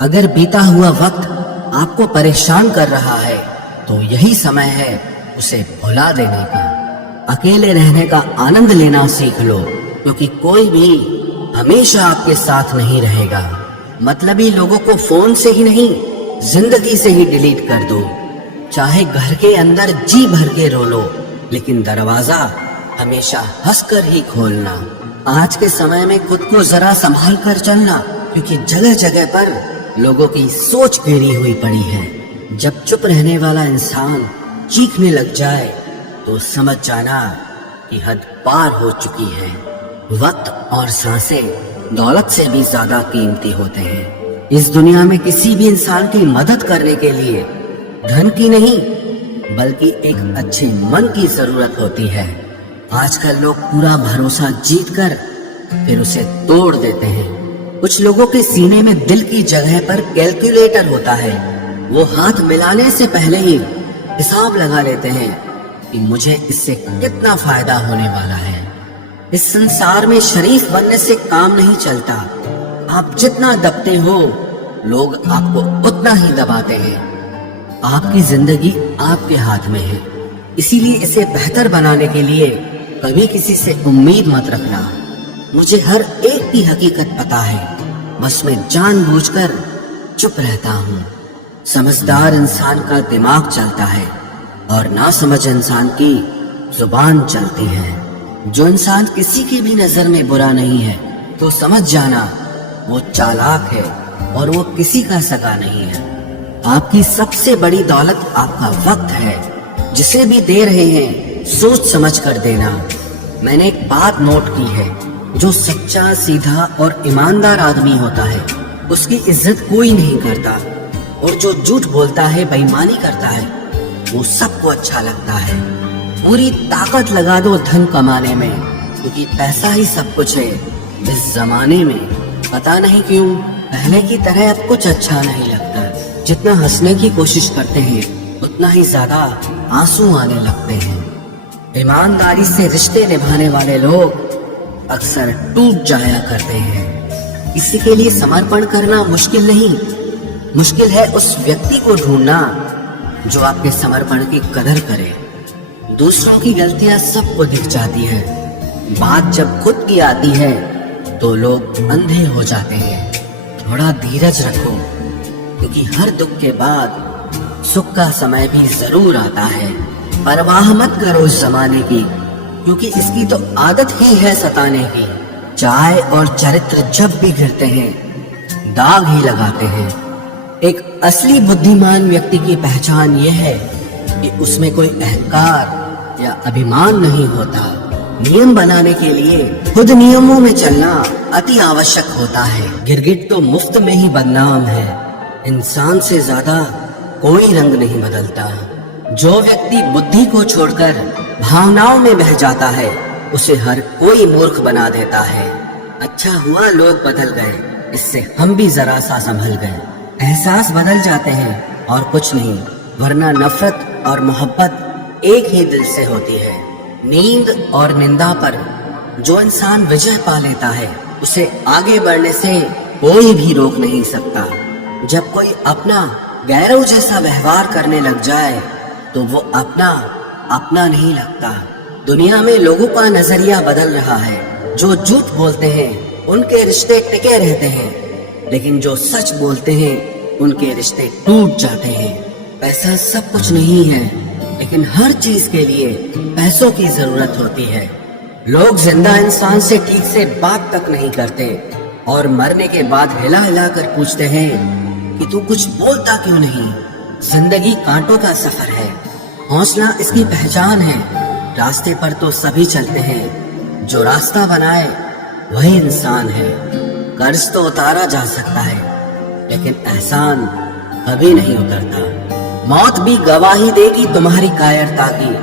अगर बीता हुआ वक्त आपको परेशान कर रहा है तो यही समय है उसे भुला देने का। अकेले रहने का आनंद लेना सीख लो, क्योंकि कोई भी हमेशा आपके साथ नहीं रहेगा। मतलबी लोगों को फोन से ही नहीं, जिंदगी से ही डिलीट कर दो। चाहे घर के अंदर जी भर के रो लो, लेकिन दरवाजा हमेशा हंसकर ही खोलना। आज के समय में खुद को जरा संभाल कर चलना, क्योंकि जगह जगह पर लोगों की सोच घेरी हुई पड़ी है। जब चुप रहने वाला इंसान चीखने लग जाए तो समझ जाना कि हद पार हो चुकी है। वक्त और सांसें दौलत से भी ज्यादा कीमती होते हैं। इस दुनिया में किसी भी इंसान की मदद करने के लिए धन की नहीं, बल्कि एक अच्छे मन की जरूरत होती है। आजकल लोग पूरा भरोसा जीतकर फिर उसे तोड़ देते हैं। कुछ लोगों के सीने में दिल की जगह पर कैलकुलेटर होता है। वो हाथ मिलाने से पहले ही हिसाब लगा लेते हैं कि मुझे इससे कितना फायदा होने वाला है। इस संसार में शरीफ बनने से काम नहीं चलता। आप जितना दबते हो, लोग आपको उतना ही दबाते हैं। आपकी जिंदगी आपके हाथ में है, इसीलिए इसे बेहतर बनाने के लिए कभी किसी से उम्मीद मत रखना। मुझे हर एक की हकीकत पता है, बस मैं जानबूझकर चुप रहता हूँ। समझदार इंसान का दिमाग चलता है और नासमझ इंसान की जुबान चलती है। जो इंसान किसी की भी नजर में बुरा नहीं है तो समझ जाना वो चालाक है और वो किसी का सगा नहीं है। आपकी सबसे बड़ी दौलत आपका वक्त है। जिसे भी दे रहे हैं सोच समझ कर देना। मैंने एक बात नोट की है, जो सच्चा, सीधा और ईमानदार आदमी होता है उसकी इज्जत कोई नहीं करता, और जो झूठ बोलता है, बेईमानी करता है, वो सबको अच्छा लगता है। पूरी ताकत लगा दो धन कमाने में, क्योंकि पैसा ही सब कुछ है इस जमाने में। पता नहीं क्यों पहले की तरह अब कुछ अच्छा नहीं लगता। जितना हंसने की कोशिश करते हैं उतना ही ज्यादा आंसू आने लगते हैं। ईमानदारी से रिश्ते निभाने वाले लोग अक्सर टूट जाया करते हैं। किसी के लिए समर्पण करना मुश्किल नहीं, मुश्किल है उस व्यक्ति को ढूंढना जो आपके समर्पण की कदर करे। दूसरों की गलतियां सबको दिख जाती है, बात जब खुद की आती है तो लोग अंधे हो जाते हैं। थोड़ा धीरज रखो, क्योंकि हर दुख के बाद सुख का समय भी जरूर आता है। परवाह मत करो इस जमाने की, क्योंकि इसकी तो आदत ही है सताने की। चाय और चरित्र जब भी गिरते हैं दाग ही लगाते हैं। एक असली बुद्धिमान व्यक्ति की पहचान यह है कि उसमें कोई अहंकार या अभिमान नहीं होता। नियम बनाने के लिए खुद नियमों में चलना अति आवश्यक होता है। गिरगिट तो मुफ्त में ही बदनाम है। इंसान से ज्यादा कोई रंग नहीं बदलता। जो व्यक्ति बुद्धि को छोड़कर भावनाओं में बह जाता है उसे हर कोई मूर्ख बना देता है। अच्छा हुआ लोग बदल गए, इससे हम भी जरा सा संभल गए। एहसास बदल जाते हैं और कुछ नहीं, वरना नफरत और मोहब्बत एक ही दिल से होती है। नींद और निंदा पर जो इंसान विजय पा लेता है उसे आगे बढ़ने से कोई भी रोक नहीं सकता। जब कोई अपना गैरों जैसा व्यवहार करने लग जाए तो वो अपना नहीं लगता। दुनिया में लोगों का नजरिया बदल रहा है। जो झूठ बोलते हैं उनके रिश्ते टिके रहते हैं, लेकिन जो सच बोलते हैं उनके रिश्ते टूट जाते हैं। पैसा सब कुछ नहीं है, लेकिन हर चीज के लिए पैसों की जरूरत होती है। लोग जिंदा इंसान से ठीक से बात तक नहीं करते और मरने के बाद हिला हिला कर पूछते हैं कि तू कुछ बोलता क्यों नहीं। जिंदगी कांटों का सफर है, हौसला इसकी पहचान है। रास्ते पर तो सभी चलते हैं, जो रास्ता बनाए वही इंसान है। कर्ज तो उतारा जा सकता है, लेकिन एहसान कभी नहीं उतरता। मौत भी गवाही देगी तुम्हारी कायरता की।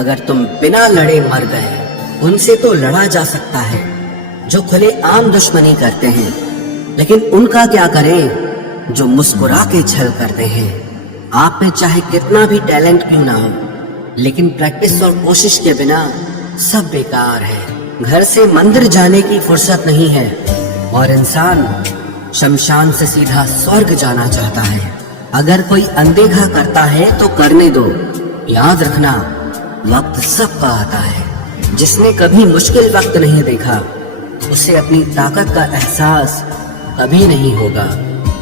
अगर तुम बिना लड़े मर गए, उनसे तो लड़ा जा सकता है जो खुले आम दुश्मनी करते हैं, लेकिन उनका क्या करें जो मुस्कुरा के छल करते हैं। आप में चाहे कितना भी टैलेंट क्यों ना हो, लेकिन प्रैक्टिस और कोशिश के बिना सब बेकार है। घर से मंदिर जाने की फुर्सत नहीं है और इंसान शमशान से सीधा स्वर्ग जाना चाहता है। अगर कोई अनदेखा करता है तो करने दो। याद रखना, वक्त सबका आता है। जिसने कभी मुश्किल वक्त नहीं देखा, उसे अपनी ताकत का एहसास कभी नहीं होगा।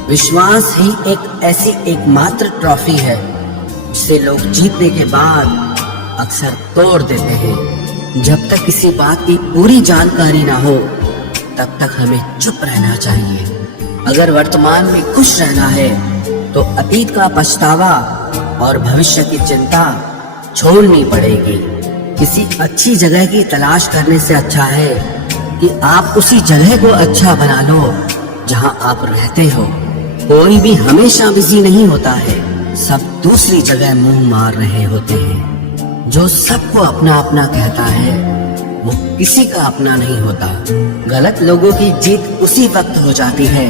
विश्वास ही एक ऐसी एकमात्र ट्रॉफी है जिसे लोग जीतने के बाद अक्सर तोड़ देते हैं। जब तक किसी बात की पूरी जानकारी ना हो, तब तक हमें चुप रहना चाहिए। अगर वर्तमान में खुश रहना है तो अतीत का पछतावा और भविष्य की चिंता छोड़नी पड़ेगी। किसी अच्छी जगह की तलाश करने से अच्छा है कि आप उसी जगह को अच्छा बना लो जहां आप रहते हो। कोई भी हमेशा बिजी नहीं होता है, सब दूसरी जगह मुंह मार रहे होते हैं। जो सबको अपना अपना कहता है, वो किसी का अपना नहीं होता। गलत लोगों की जीत उसी वक्त हो जाती है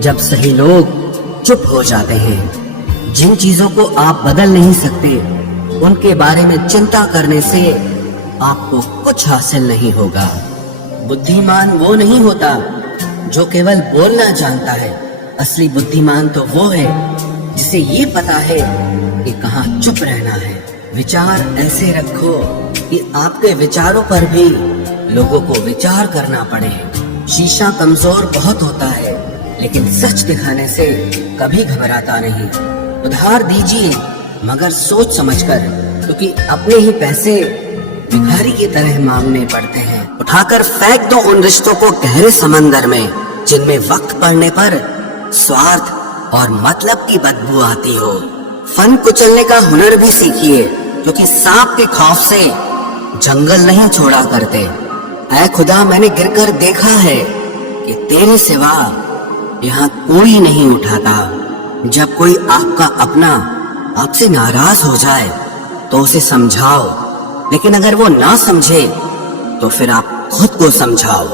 जब सही लोग चुप हो जाते हैं। जिन चीजों को आप बदल नहीं सकते, उनके बारे में चिंता करने से आपको कुछ हासिल नहीं होगा। बुद्धिमान वो नहीं होता जो केवल बोलना जानता है। असली बुद्धिमान तो वो है जिसे ये पता है कि कहाँ चुप रहना है। विचार ऐसे रखो कि आपके विचारों पर भी लोगों को विचार करना पड़े। शीशा कमजोर बहुत होता है, लेकिन सच दिखाने से कभी घबराता नहीं। उधार दीजिए, मगर सोच समझकर, क्योंकि अपने ही पैसे भिखारी की तरह मांगने पड़ते हैं। उठाकर फेंक दो उन रिश्तों को गहरे समंदर में जिनमें वक्त पड़ने पर स्वार्थ और मतलब की बदबू आती हो। फन कुचलने का हुनर भी सीखिए, क्योंकि सांप के खौफ से जंगल नहीं छोड़ा करते। ऐ खुदा, मैंने गिरकर देखा है कि तेरे सिवा यहाँ कोई नहीं उठाता। जब कोई आपका अपना आपसे नाराज हो जाए तो उसे समझाओ, लेकिन अगर वो ना समझे तो फिर आप खुद को समझाओ।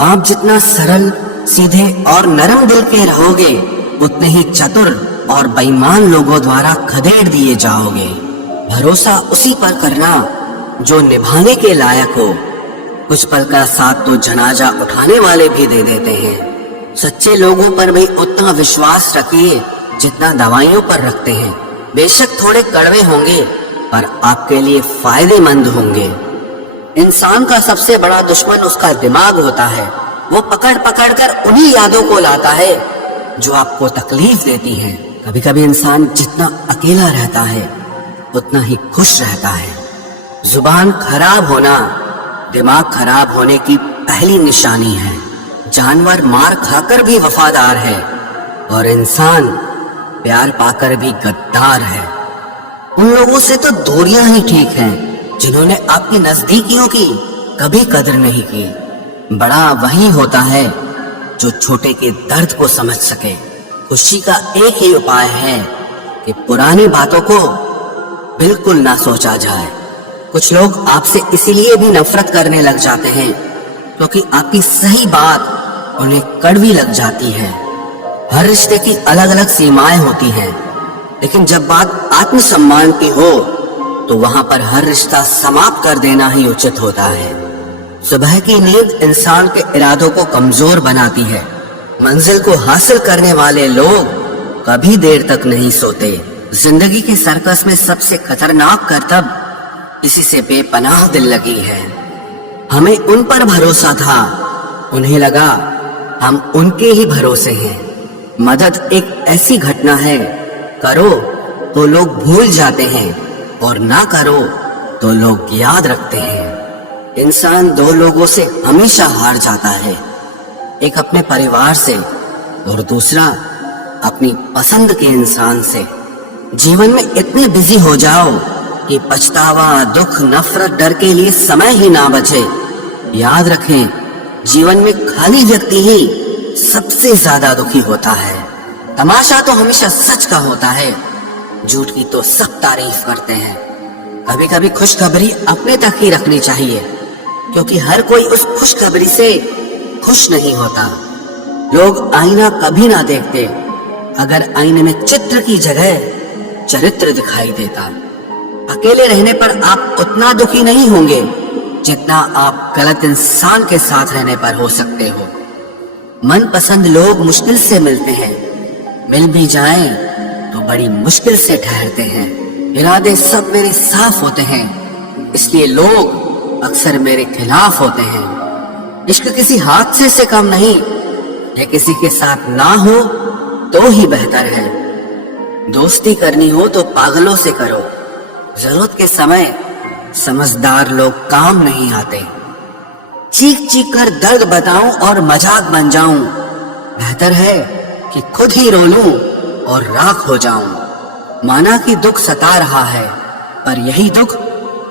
आप जितना सरल, सीधे और नरम दिल के रहोगे, उतने ही चतुर और बेईमान लोगों द्वारा खदेड़ दिए जाओगे। भरोसा उसी पर करना जो निभाने के लायक हो। कुछ पल का साथ तो जनाजा उठाने वाले भी दे देते हैं। सच्चे लोगों पर भी उतना विश्वास रखिए जितना दवाइयों पर रखते हैं। बेशक थोड़े कड़वे होंगे, पर आपके लिए फायदेमंद होंगे। इंसान का सबसे बड़ा दुश्मन उसका दिमाग होता है। वो पकड़ पकड़ कर उन्हीं यादों को लाता है जो आपको तकलीफ देती हैं। कभी कभी इंसान जितना अकेला रहता है, उतना ही खुश रहता है। जुबान खराब होना दिमाग खराब होने की पहली निशानी है। जानवर मार खाकर भी वफादार है, और इंसान प्यार पाकर भी गद्दार है। उन लोगों से तो दूरियां ही ठीक हैं जिन्होंने आपकी नजदीकियों की कभी कदर नहीं की। बड़ा वही होता है जो छोटे के दर्द को समझ सके। खुशी का एक ही उपाय है कि पुरानी बातों को बिल्कुल ना सोचा जाए। कुछ लोग आपसे इसीलिए भी नफरत करने लग जाते हैं क्योंकि आपकी सही बात उन्हें कड़वी लग जाती है। हर रिश्ते की अलग अलग सीमाएं होती हैं, लेकिन जब बात आत्मसम्मान की हो तो वहां पर हर रिश्ता समाप्त कर देना ही उचित होता है। सुबह की नींद इंसान के इरादों को कमजोर बनाती है। मंजिल को हासिल करने वाले लोग कभी देर तक नहीं सोते। जिंदगी के सर्कस में सबसे खतरनाक करतब किसी से बेपनाह दिल लगी है। हमें उन पर भरोसा था, उन्हें लगा हम उनके ही भरोसे हैं। मदद एक ऐसी घटना है, करो तो लोग भूल जाते हैं और ना करो तो लोग याद रखते हैं। इंसान दो लोगों से हमेशा हार जाता है, एक अपने परिवार से और दूसरा अपनी पसंद के इंसान से। जीवन में इतने बिजी हो जाओ कि पछतावा, दुख, नफरत, डर के लिए समय ही ना बचे। याद रखें, जीवन में खाली व्यक्ति ही सबसे ज्यादा दुखी होता है। तमाशा तो हमेशा सच का होता है, झूठ की तो सब तारीफ करते हैं। कभी कभी खुशखबरी अपने तक ही रखनी चाहिए, क्योंकि हर कोई उस खुशखबरी से खुश नहीं होता। लोग आईना कभी ना देखते अगर आईने में चित्र की जगह चरित्र दिखाई देता। अकेले रहने पर आप उतना दुखी नहीं होंगे जितना आप गलत इंसान के साथ रहने पर हो सकते हो। मनपसंद लोग मुश्किल से मिलते हैं, मिल भी जाएं तो बड़ी मुश्किल से ठहरते हैं। इरादे सब मेरे साफ होते हैं, इसलिए लोग अक्सर मेरे खिलाफ होते हैं। इश्क किसी हादसे से कम नहीं, ये किसी के साथ ना हो तो ही बेहतर है। दोस्ती करनी हो तो पागलों से करो, जरूरत के समय समझदार लोग काम नहीं आते। चीख चीख कर दर्द बताऊं और मजाक बन जाऊं, बेहतर है कि खुद ही रो लूं और राख हो जाऊं। माना कि दुख सता रहा है, पर यही दुख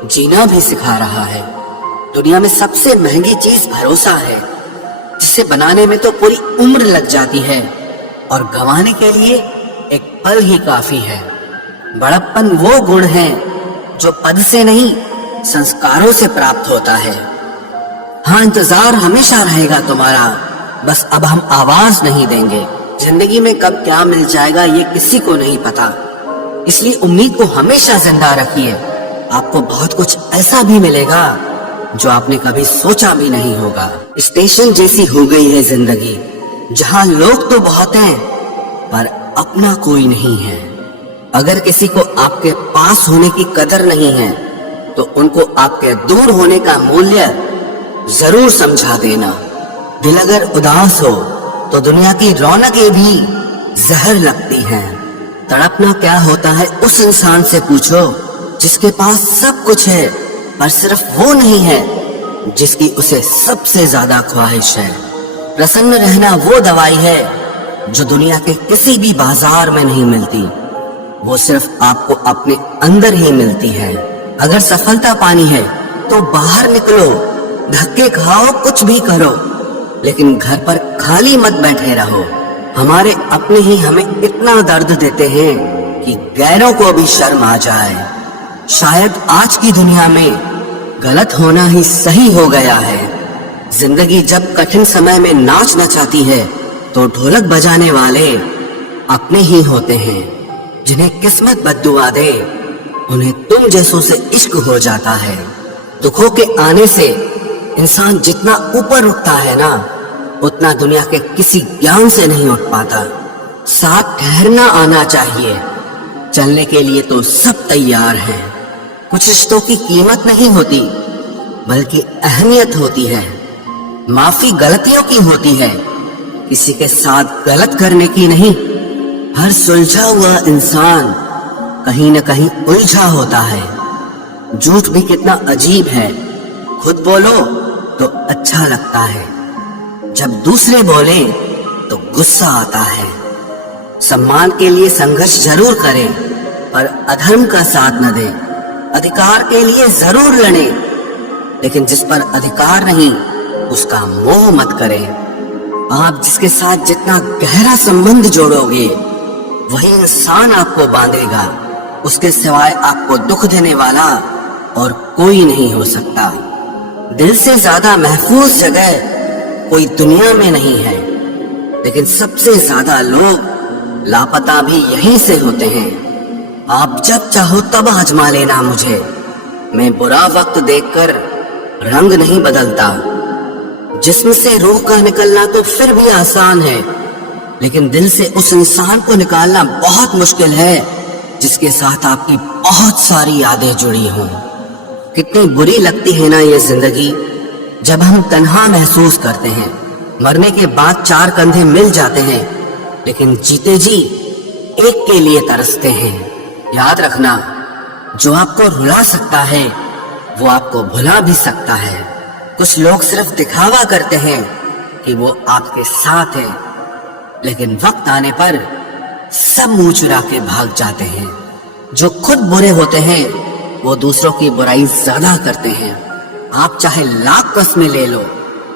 जीना भी सिखा रहा है। दुनिया में सबसे महंगी चीज भरोसा है, जिसे बनाने में तो पूरी उम्र लग जाती है और गंवाने के लिए एक पल ही काफी है। बड़प्पन वो गुण है जो पद से नहीं संस्कारों से प्राप्त होता है। हाँ, इंतजार हमेशा रहेगा तुम्हारा, बस अब हम आवाज नहीं देंगे। जिंदगी में कब क्या मिल जाएगा ये किसी को नहीं पता, इसलिए उम्मीद को हमेशा जिंदा रखिए। आपको बहुत कुछ ऐसा भी मिलेगा जो आपने कभी सोचा भी नहीं होगा। स्टेशन जैसी हो गई है जिंदगी, जहाँ लोग तो बहुत हैं पर अपना कोई नहीं है। अगर किसी को आपके पास होने की कदर नहीं है तो उनको आपके दूर होने का मूल्य जरूर समझा देना। दिल अगर उदास हो तो दुनिया की रौनकें भी जहर लगती हैं। तड़पना क्या होता है उस इंसान से पूछो जिसके पास सब कुछ है, पर सिर्फ वो नहीं है जिसकी उसे सबसे ज्यादा ख्वाहिश है। प्रसन्न रहना वो दवाई है जो दुनिया के किसी भी बाजार में नहीं मिलती, वो सिर्फ आपको अपने अंदर ही मिलती है। अगर सफलता पानी है तो बाहर निकलो, धक्के खाओ, कुछ भी करो, लेकिन घर पर खाली मत बैठे रहो। हमारे अपने ही हमें इतना दर्द देते हैं कि गैरों को भी शर्म आ जाए। शायद आज की दुनिया में गलत होना ही सही हो गया है। जिंदगी जब कठिन समय में नाच नचाती है तो ढोलक बजाने वाले अपने ही होते हैं। जिन्हें किस्मत बद्दुआ दे उन्हें तुम जैसों से इश्क हो जाता है। दुखों के आने से इंसान जितना ऊपर उठता है ना, उतना दुनिया के किसी ज्ञान से नहीं उठ पाता। साथ ठहरना आना चाहिए, चलने के लिए तो सब तैयार हैं। कुछ रिश्तों की कीमत नहीं होती बल्कि अहमियत होती है। माफी गलतियों की होती है, किसी के साथ गलत करने की नहीं। हर सुलझा हुआ इंसान कहीं न कहीं उलझा होता है। झूठ भी कितना अजीब है, खुद बोलो तो अच्छा लगता है, जब दूसरे बोले तो गुस्सा आता है। सम्मान के लिए संघर्ष जरूर करें, पर अधर्म का साथ न दें। अधिकार के लिए जरूर लड़ें, लेकिन जिस पर अधिकार नहीं उसका मोह मत करें। आप जिसके साथ जितना गहरा संबंध जोड़ोगे वही इंसान आपको बांधेगा। उसके सिवाय आपको दुख देने वाला और कोई नहीं हो सकता। दिल से ज्यादा महफूज जगह कोई दुनिया में नहीं है, लेकिन सबसे ज्यादा लोग लापता भी यहीं से होते हैं। आप जब चाहो तब आजमा लेना मुझे, मैं बुरा वक्त देखकर रंग नहीं बदलता। जिस्म से रूह का निकलना तो फिर भी आसान है, लेकिन दिल से उस इंसान को निकालना बहुत मुश्किल है जिसके साथ आपकी बहुत सारी यादें जुड़ी हों। कितनी बुरी लगती है ना ये जिंदगी, जब हम तन्हा महसूस करते हैं। मरने के बाद चार कंधे मिल जाते हैं, लेकिन जीते जी एक के लिए तरसते हैं। याद रखना, जो आपको रुला सकता है वो आपको भुला भी सकता है। कुछ लोग सिर्फ दिखावा करते हैं कि वो आपके साथ है, लेकिन वक्त आने पर सब मुंह चुरा के भाग जाते हैं। जो खुद बुरे होते हैं वो दूसरों की बुराई ज्यादा करते हैं। आप चाहे लाख कस्में ले लो,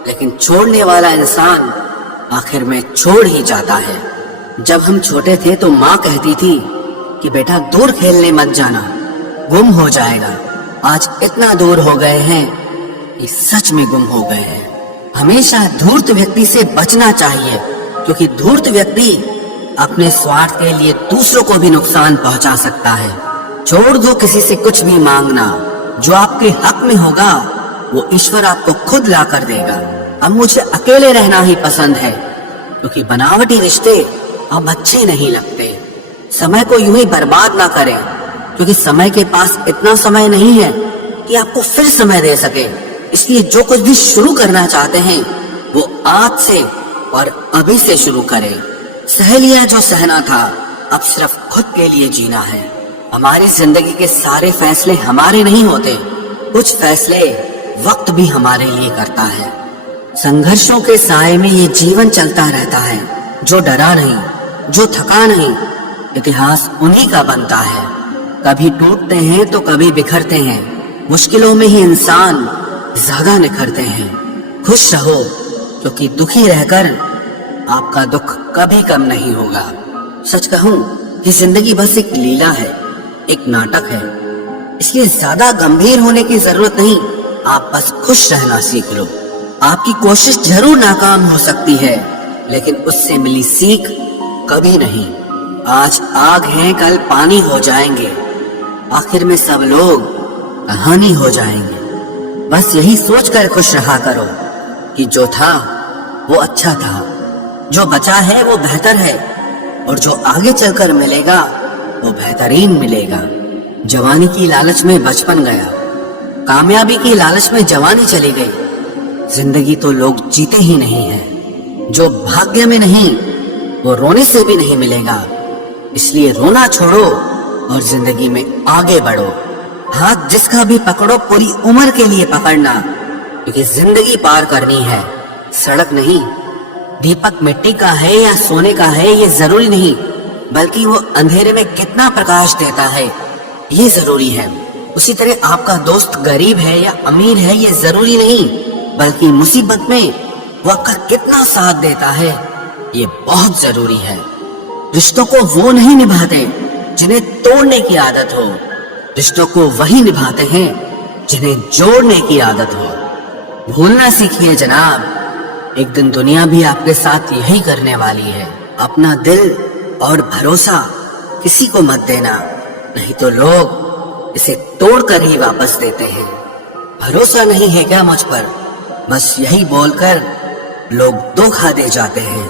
लेकिन छोड़ने वाला इंसान आखिर में छोड़ ही जाता है। जब हम छोटे थे तो माँ कहती थी कि बेटा दूर खेलने मत जाना, गुम हो जाएगा। आज इतना दूर हो गए हैं कि सच में गुम हो गए हैं। हमेशा धूर्त व्यक्ति से बचना चाहिए, क्योंकि धूर्त व्यक्ति अपने स्वार्थ के लिए दूसरों को भी नुकसान पहुंचा सकता है। छोड़ दो किसी से कुछ भी मांगना, जो आपके हक में होगा वो ईश्वर आपको खुद ला कर देगा। अब मुझे अकेले रहना ही पसंद है, क्योंकि बनावटी रिश्ते अब अच्छे नहीं लगते। समय को यूं ही बर्बाद ना करें, क्योंकि समय के पास इतना समय नहीं है कि आपको फिर समय दे सके। इसलिए जो कुछ भी शुरू करना चाहते हैं वो आज से और अभी से शुरू करें। सह लिया जो सहना था, अब सिर्फ खुद के लिए जीना है। हमारी जिंदगी के सारे फैसले हमारे नहीं होते, कुछ फैसले वक्त भी हमारे लिए करता है। संघर्षों के साए में ये जीवन चलता रहता है। जो डरा नहीं, जो थका नहीं, इतिहास उन्हीं का बनता है। कभी टूटते हैं तो कभी बिखरते हैं, मुश्किलों में ही इंसान ज्यादा निखरते हैं। खुश रहो, क्योंकि दुखी रहकर आपका दुख कभी कम नहीं होगा। सच कहूं कि जिंदगी बस एक लीला है, एक नाटक है, इसलिए ज्यादा गंभीर होने की जरूरत नहीं। आप बस खुश रहना सीख लो। आपकी कोशिश जरूर नाकाम हो सकती है, लेकिन उससे मिली सीख कभी नहीं। आज आग है, कल पानी हो जाएंगे, आखिर में सब लोग कहानी हो जाएंगे। बस यही सोचकर खुश रहा करो कि जो था वो अच्छा था, जो बचा है वो बेहतर है, और जो आगे चलकर मिलेगा वो बेहतरीन मिलेगा। जवानी की लालच में बचपन गया, कामयाबी की लालच में जवानी चली गई। जिंदगी तो लोग जीते ही नहीं है। जो भाग्य में नहीं वो रोने से भी नहीं मिलेगा। इसलिए रोना छोड़ो और जिंदगी में आगे बढ़ो। हाथ जिसका भी पकड़ो पूरी उम्र के लिए पकड़ना, क्योंकि जिंदगी पार करनी है, सड़क नहीं। दीपक मिट्टी का है या सोने का है ये जरूरी नहीं, बल्कि वो अंधेरे में कितना प्रकाश देता है ये जरूरी है। उसी तरह आपका दोस्त गरीब है या अमीर है ये जरूरी नहीं, बल्कि मुसीबत में वो आपका कितना साथ देता है ये बहुत जरूरी है। रिश्तों को वो नहीं निभाते जिन्हें तोड़ने की आदत हो, रिश्तों को वही निभाते हैं जिन्हें जोड़ने की आदत हो। भूलना सीखिए जनाब, एक दिन दुनिया भी आपके साथ यही करने वाली है। अपना दिल और भरोसा किसी को मत देना, नहीं तो लोग इसे तोड़कर ही वापस देते हैं। भरोसा नहीं है क्या मुझ पर, बस यही बोलकर लोग धोखा दे जाते हैं।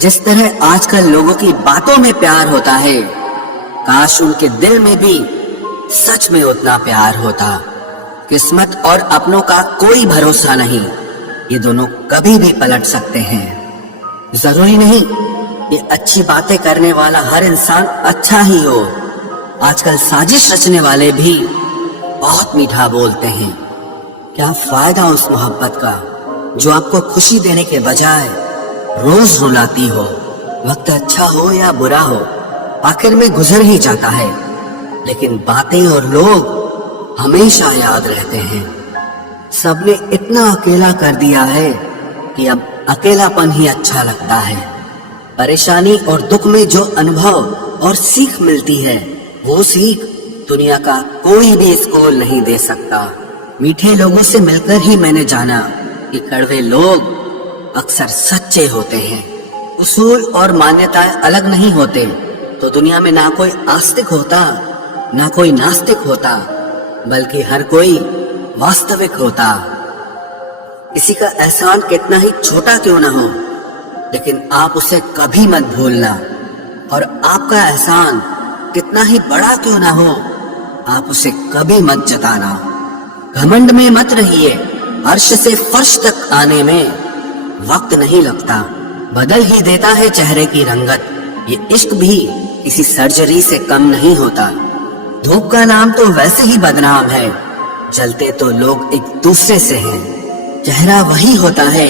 जिस तरह आजकल लोगों की बातों में प्यार होता है, काश उनके दिल में भी सच में उतना प्यार होता। किस्मत और अपनों का कोई भरोसा नहीं, ये दोनों कभी भी पलट सकते हैं। जरूरी नहीं ये अच्छी बातें करने वाला हर इंसान अच्छा ही हो। आजकल साजिश रचने वाले भी बहुत मीठा बोलते हैं। क्या फायदा उस मोहब्बत का जो आपको खुशी देने के बजाय रोज रुलाती हो। वक्त अच्छा हो या बुरा हो, आखिर में गुजर ही जाता है, लेकिन बातें और लोग हमेशा याद रहते हैं। सबने इतना अकेला कर दिया है कि अब अकेलापन ही अच्छा लगता है। परेशानी और दुख में जो अनुभव और सीख मिलती है, वो सीख दुनिया का कोई भी स्कूल नहीं दे सकता। मीठे लोगों से मिलकर ही मैंने जाना कि कड़वे लोग अक्सर सच्चे होते हैं। उसूल और मान्यताएं अलग नहीं होते तो दुनिया में ना कोई आस्तिक होता ना कोई नास्तिक होता, बल्कि हर कोई वास्तविक होता। किसी का एहसान कितना ही छोटा क्यों ना हो, लेकिन आप उसे कभी मत भूलना, और आपका एहसान कितना ही बड़ा क्यों ना हो, आप उसे कभी मत जताना। घमंड में मत रहिए, अर्श से फर्श तक आने में वक्त नहीं लगता, बदल ही देता है चेहरे की रंगत। ये इश्क भी किसी सर्जरी से कम नहीं होता। धूप का नाम तो वैसे ही बदनाम है, जलते तो लोग एक दूसरे से हैं। चेहरा वही होता है,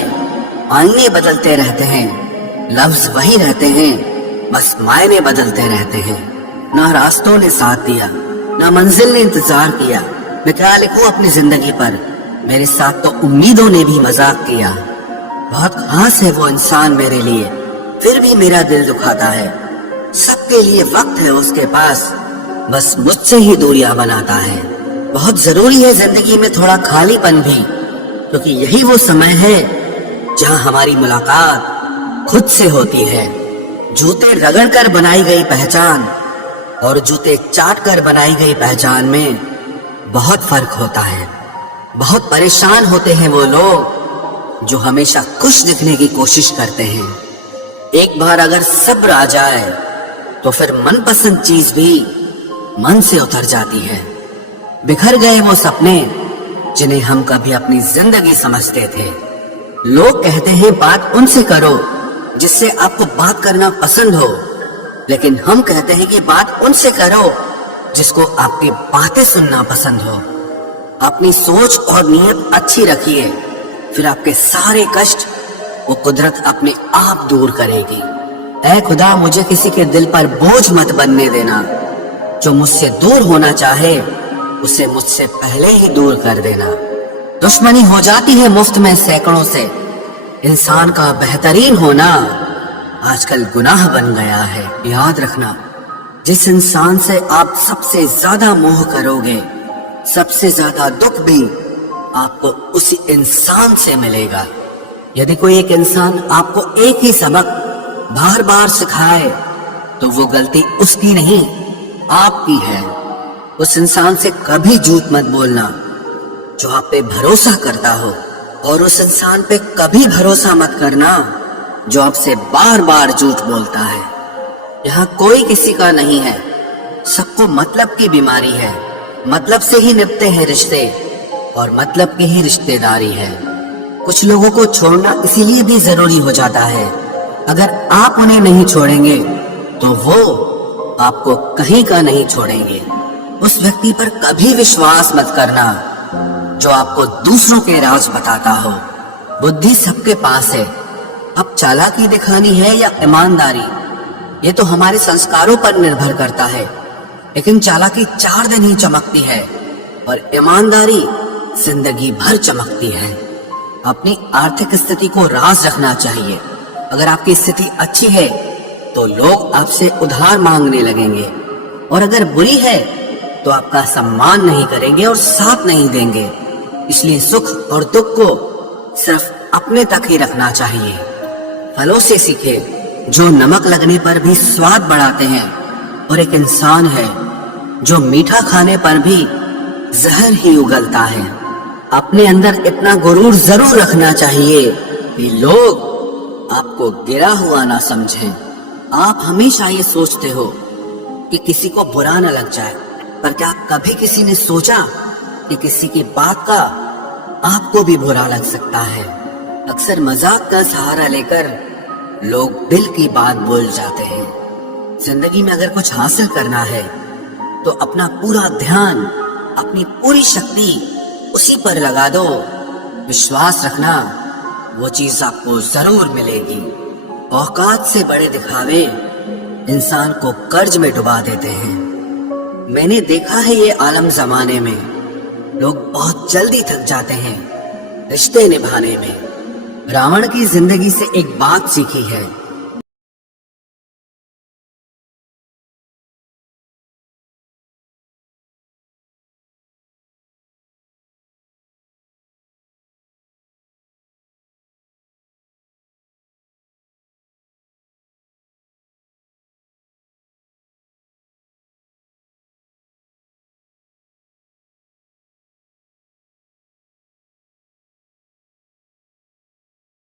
आईने बदलते रहते हैं, लफ्ज वही रहते हैं, बस मायने बदलते रहते हैं। ना रास्तों ने साथ दिया, ना मंजिल ने इंतजार किया। मैं क्या लिखूं अपनी जिंदगी पर, मेरे साथ तो उम्मीदों ने भी मजाक किया। बहुत खास है वो इंसान मेरे लिए, फिर भी मेरा दिल दुखाता है। सबके लिए वक्त है उसके पास, बस मुझसे ही दूरियां बनाता है। बहुत जरूरी है जिंदगी में थोड़ा खालीपन भी, क्योंकि यही वो समय है जहां हमारी मुलाकात खुद से होती है। जूते रगड़ कर बनाई गई पहचान और जूते चाट कर बनाई गई पहचान में बहुत फर्क होता है। बहुत परेशान होते हैं वो लोग जो हमेशा खुश दिखने की कोशिश करते हैं। एक बार अगर सब्र आ जाए तो फिर मनपसंद चीज भी मन से उतर जाती है। बिखर गए वो सपने जिन्हें हम कभी अपनी जिंदगी समझते थे। लोग कहते हैं बात उनसे करो जिससे आपको बात करना पसंद हो, लेकिन हम कहते हैं कि बात उनसे करो जिसको आपकी बातें सुनना पसंद हो। अपनी सोच और नीयत अच्छी रखिए, फिर आपके सारे कष्ट वो कुदरत अपने आप दूर करेगी। ऐ खुदा, मुझे किसी के दिल पर बोझ मत बनने देना। जो मुझसे दूर होना चाहे उसे मुझसे पहले ही दूर कर देना। दुश्मनी हो जाती है मुफ्त में सैकड़ों से। इंसान का बेहतरीन होना आजकल गुनाह बन गया है। याद रखना, जिस इंसान से आप सबसे ज्यादा मोह करोगे, सबसे ज्यादा दुख भी आपको उसी इंसान से मिलेगा। यदि कोई एक इंसान आपको एक ही सबक बार बार सिखाए तो वो गलती उसकी नहीं, आपकी है। उस इंसान से कभी झूठ मत बोलना जो आप पे भरोसा करता हो, और उस इंसान पे कभी भरोसा मत करना जो आपसे बार बार झूठ बोलता है। यहाँ कोई किसी का नहीं है, सबको मतलब की बीमारी है। मतलब से ही निभते हैं रिश्ते और मतलब की ही रिश्तेदारी है। कुछ लोगों को छोड़ना इसीलिए भी जरूरी हो जाता है, अगर आप उन्हें नहीं छोड़ेंगे तो वो आपको कहीं का नहीं छोड़ेंगे। उस व्यक्ति पर कभी विश्वास मत करना जो आपको दूसरों के राज बताता हो। बुद्धि सबके पास है, अब चालाकी दिखानी है या ईमानदारी, ये तो हमारे संस्कारों पर निर्भर करता है। लेकिन चालाकी 4 दिन ही चमकती है और ईमानदारी जिंदगी भर चमकती है। अपनी आर्थिक स्थिति को राज रखना चाहिए। अगर आपकी स्थिति अच्छी है तो लोग आपसे उधार मांगने लगेंगे, और अगर बुरी है तो आपका सम्मान नहीं करेंगे और साथ नहीं देंगे। इसलिए सुख और दुख को सिर्फ अपने तक ही रखना चाहिए। फलों से सीखे जो नमक लगने पर भी स्वाद बढ़ाते हैं, और एक इंसान है जो मीठा खाने पर भी जहर ही उगलता है। अपने अंदर इतना गुरूर जरूर रखना चाहिए कि लोग आपको गिरा हुआ ना समझें। आप हमेशा ये सोचते हो कि किसी को बुरा न लग जाए, पर क्या कभी किसी ने सोचा कि किसी की बात का आपको भी बुरा लग सकता है? अक्सर मजाक का सहारा लेकर लोग दिल की बात भूल जाते हैं। जिंदगी में अगर कुछ हासिल करना है तो अपना पूरा ध्यान, अपनी पूरी शक्ति उसी पर लगा दो। विश्वास रखना, वो चीज आपको जरूर मिलेगी। औकात से बड़े दिखावे इंसान को कर्ज में डुबा देते हैं। मैंने देखा है ये आलम जमाने में लोग बहुत जल्दी थक जाते हैं रिश्ते निभाने में। रावण की जिंदगी से एक बात सीखी है,